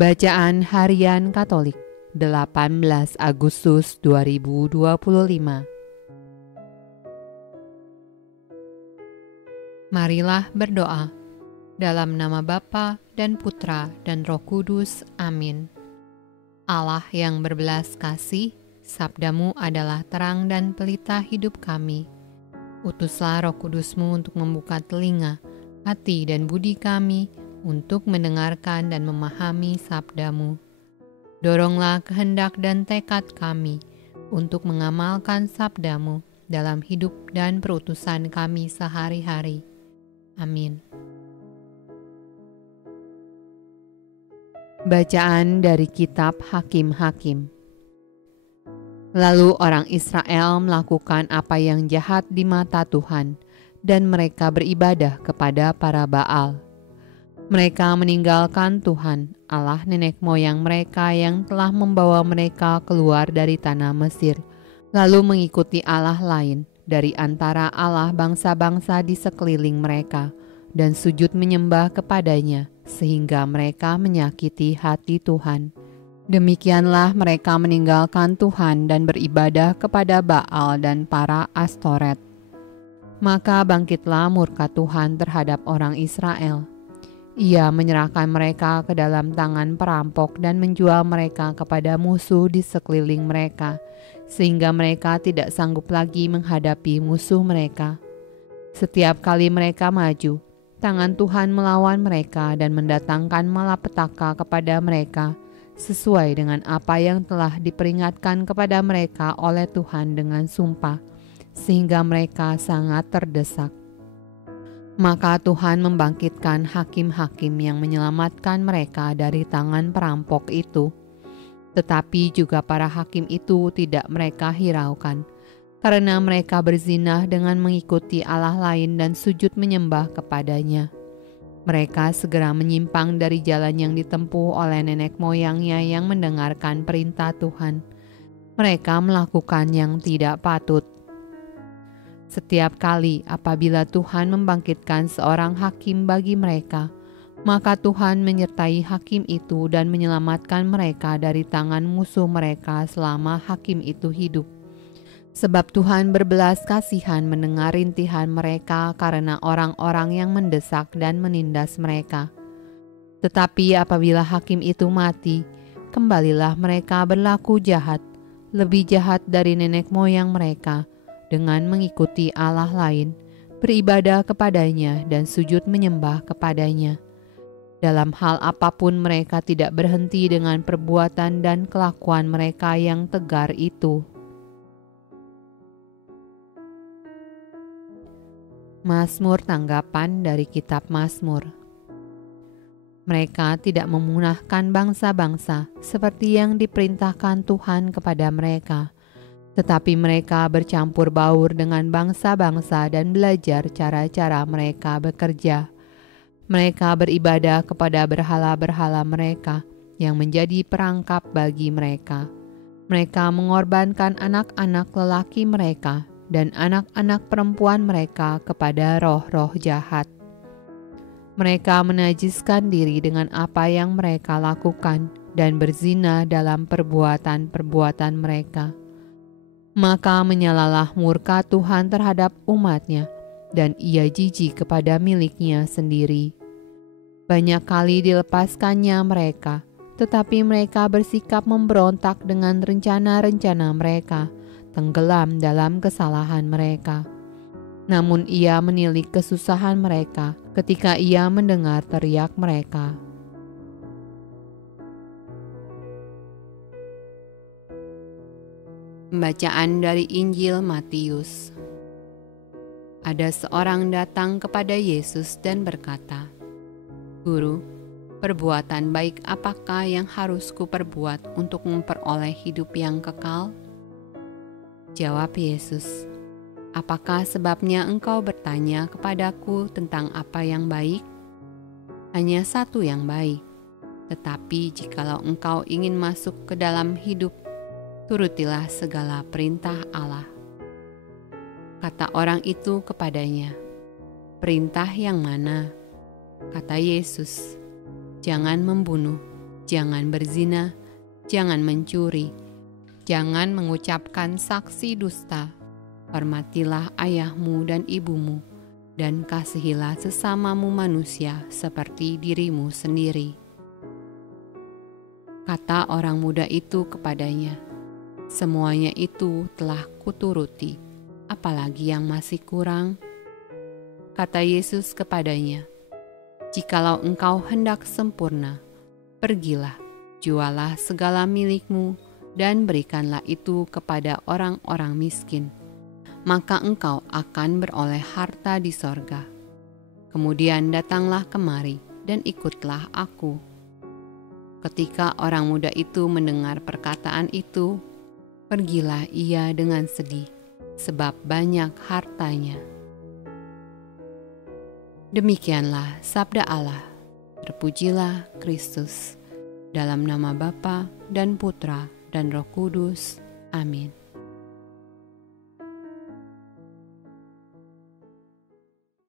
Bacaan Harian Katolik 18 Agustus 2025. Marilah berdoa. Dalam nama Bapa dan Putra dan Roh Kudus. Amin. Allah yang berbelas kasih, sabdamu adalah terang dan pelita hidup kami. Utuslah Roh Kudusmu untuk membuka telinga, hati dan budi kami, untuk mendengarkan dan memahami sabdamu. Doronglah kehendak dan tekad kami untuk mengamalkan sabdamu dalam hidup dan perutusan kami sehari-hari. Amin. Bacaan dari Kitab Hakim-Hakim. Lalu orang Israel melakukan apa yang jahat di mata Tuhan, dan mereka beribadah kepada para Baal. Mereka meninggalkan Tuhan, Allah nenek moyang mereka yang telah membawa mereka keluar dari tanah Mesir, lalu mengikuti Allah lain dari antara Allah bangsa-bangsa di sekeliling mereka, dan sujud menyembah kepadanya, sehingga mereka menyakiti hati Tuhan. Demikianlah mereka meninggalkan Tuhan dan beribadah kepada Baal dan para Astoret. Maka bangkitlah murka Tuhan terhadap orang Israel. Ia menyerahkan mereka ke dalam tangan perampok dan menjual mereka kepada musuh di sekeliling mereka, sehingga mereka tidak sanggup lagi menghadapi musuh mereka. Setiap kali mereka maju, tangan Tuhan melawan mereka dan mendatangkan malapetaka kepada mereka, sesuai dengan apa yang telah diperingatkan kepada mereka oleh Tuhan dengan sumpah, sehingga mereka sangat terdesak. Maka Tuhan membangkitkan hakim-hakim yang menyelamatkan mereka dari tangan perampok itu. Tetapi juga para hakim itu tidak mereka hiraukan, karena mereka berzinah dengan mengikuti Allah lain dan sujud menyembah kepadanya. Mereka segera menyimpang dari jalan yang ditempuh oleh nenek moyangnya yang mendengarkan perintah Tuhan. Mereka melakukan yang tidak patut. Setiap kali apabila Tuhan membangkitkan seorang hakim bagi mereka, maka Tuhan menyertai hakim itu dan menyelamatkan mereka dari tangan musuh mereka selama hakim itu hidup. Sebab Tuhan berbelas kasihan mendengar rintihan mereka karena orang-orang yang mendesak dan menindas mereka. Tetapi apabila hakim itu mati, kembalilah mereka berlaku jahat, lebih jahat dari nenek moyang mereka, dengan mengikuti Allah lain, beribadah kepadanya dan sujud menyembah kepadanya. Dalam hal apapun mereka tidak berhenti dengan perbuatan dan kelakuan mereka yang tegar itu. Mazmur tanggapan dari Kitab Mazmur. Mereka tidak memunahkan bangsa-bangsa seperti yang diperintahkan Tuhan kepada mereka, tetapi mereka bercampur baur dengan bangsa-bangsa dan belajar cara-cara mereka bekerja. Mereka beribadah kepada berhala-berhala mereka yang menjadi perangkap bagi mereka. Mereka mengorbankan anak-anak lelaki mereka dan anak-anak perempuan mereka kepada roh-roh jahat. Mereka menajiskan diri dengan apa yang mereka lakukan dan berzina dalam perbuatan-perbuatan mereka. Maka menyalalah murka Tuhan terhadap umatnya, dan ia jijik kepada miliknya sendiri. Banyak kali dilepaskannya mereka, tetapi mereka bersikap memberontak dengan rencana-rencana mereka, tenggelam dalam kesalahan mereka. Namun ia menilik kesusahan mereka ketika ia mendengar teriak mereka. Bacaan dari Injil Matius. Ada seorang datang kepada Yesus dan berkata, "Guru, perbuatan baik apakah yang harus kuperbuat untuk memperoleh hidup yang kekal?" Jawab Yesus, "Apakah sebabnya engkau bertanya kepadaku tentang apa yang baik? Hanya satu yang baik. Tetapi jikalau engkau ingin masuk ke dalam hidup, turutilah segala perintah Allah." Kata orang itu kepadanya, "Perintah yang mana?" Kata Yesus, "Jangan membunuh, jangan berzina, jangan mencuri, jangan mengucapkan saksi dusta, hormatilah ayahmu dan ibumu, dan kasihilah sesamamu manusia seperti dirimu sendiri. Kata orang muda itu kepadanya, semuanya itu telah kuturuti, apalagi yang masih kurang? Kata Yesus kepadanya, jikalau engkau hendak sempurna, pergilah, jualah segala milikmu, dan berikanlah itu kepada orang-orang miskin, maka engkau akan beroleh harta di sorga. Kemudian datanglah kemari dan ikutlah aku. Ketika orang muda itu mendengar perkataan itu, pergilah ia dengan sedih, sebab banyak hartanya. Demikianlah sabda Allah. Terpujilah Kristus. Dalam nama Bapa dan Putra dan Roh Kudus. Amin.